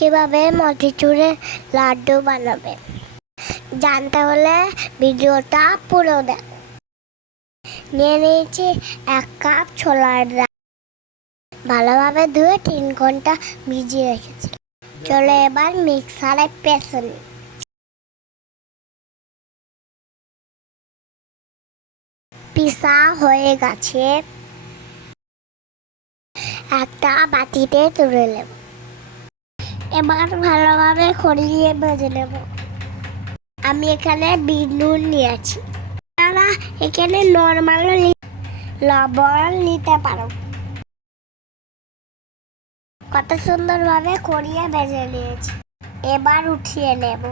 কীভাবে মতিচুরের লাড্ডু বানাবে? জানতে হলে ভিডিওটা পুরো দেখ। নিয়ে নিয়েছি এক কাপ ছোলার ডাল। ভালোভাবে ধুয়ে তিন ঘণ্টা ভিজিয়ে রেখেছি। চলো এবার মিক্সারে নিই। পিসা হয়ে গেছে। একটা বাটিতে তুলে নেব। এবার ভালোভাবে খড়িয়ে ভেজে নেব। আমি এখানে বিট নুন নিয়েছি। তারা এখানে নর্মাল লবণ নিতে পারো। কত সুন্দরভাবে খড়িয়ে ভেজে নিয়েছি। এবার উঠিয়ে নেব।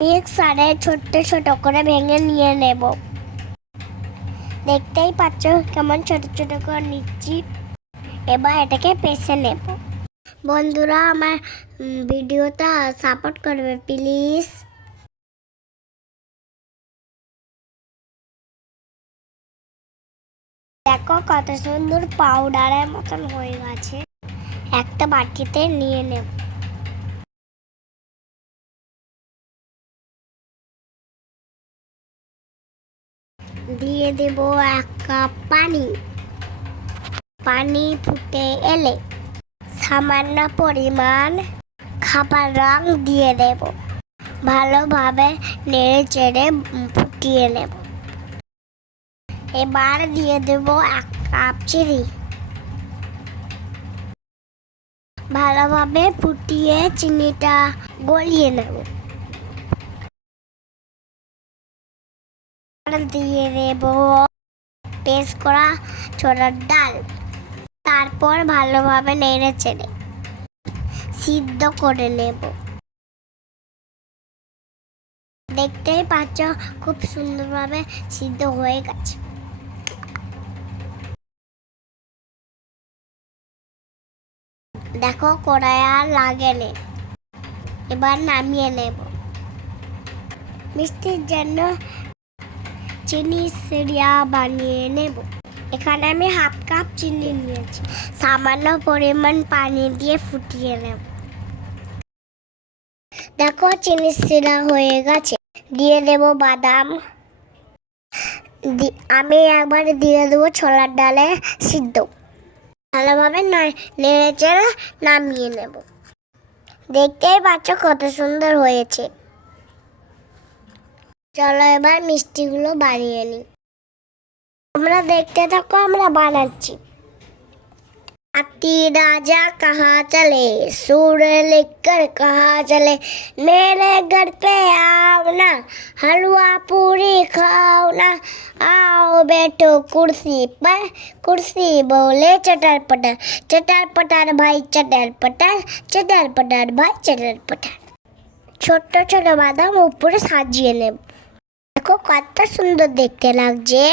মিক্সারে ছোট্ট ছোট করে ভেঙে নিয়ে নেব। দেখতেই পাচ্ছ কেমন ছোট ছোট করে নিচ্ছি। এবার এটাকে পেছে নেব। বন্ধুরা, আমার ভিডিওটা সাপোর্ট করবে প্লিজ দেখো কত সুন্দর পাউডারের মতন হয়ে গেছে। একটা বাটিতে নিয়ে নেব। দিয়ে দেব এক কাপ পানি। পানি ফুটে এলে সামান্য পরিমাণ খাবার রং দিয়ে দেব। ভালোভাবে নেড়ে চেড়ে ফুটিয়ে নেব। এবার দিয়ে দেব এক কাপ চিনি। ভালোভাবে ফুটিয়ে চিনিটা গলিয়ে নেব। দিয়ে দেব পেস্ট করা ছোলার ডাল। তারপর ভালোভাবে নেড়ে চেড়ে সিদ্ধ করে নেব। দেখতেই পাচ্ছ, খুব সুন্দরভাবে সিদ্ধ হয়ে গেছে। দেখো কড়াই আর লাগে নে। এবার নামিয়ে নেব। মিষ্টির জন্য চিনি সিরিয়া বানিয়ে নেব। এখানে আমি হাফ কাপ চিনি নিয়েছি। সামান্য পরিমাণ পানি দিয়ে ফুটিয়ে নেব। দেখো চিনি সিরা হয়ে গেছে। দিয়ে দেব বাদাম। আমি একবার দিয়ে দেবো ছোলার ডালে সিদ্ধ। ভালোভাবে নেড়ে চেড়ে নামিয়ে নেব। দেখতেই পাচ্ছ কত সুন্দর হয়েছে। চলো এবার মিষ্টিগুলো বানিয়ে নিই আমরা দেখতে থাকো আমরা বানাচ্ছি আতি राजा कहाँ चले सूर लेकर कहाँ चले मेरे घर पे आओ ना हलवा पूरी खाओ ना आओ बैठो कुर्सी पर कुर्सी बोले चटर पटर चटर पटर भाई चटर पटर चटर पटर भाई चटर पटर ছোট্ট ছোট বাদাম উপরে সাজিয়ে নেব দেখো কত সুন্দর দেখতে লাগছে।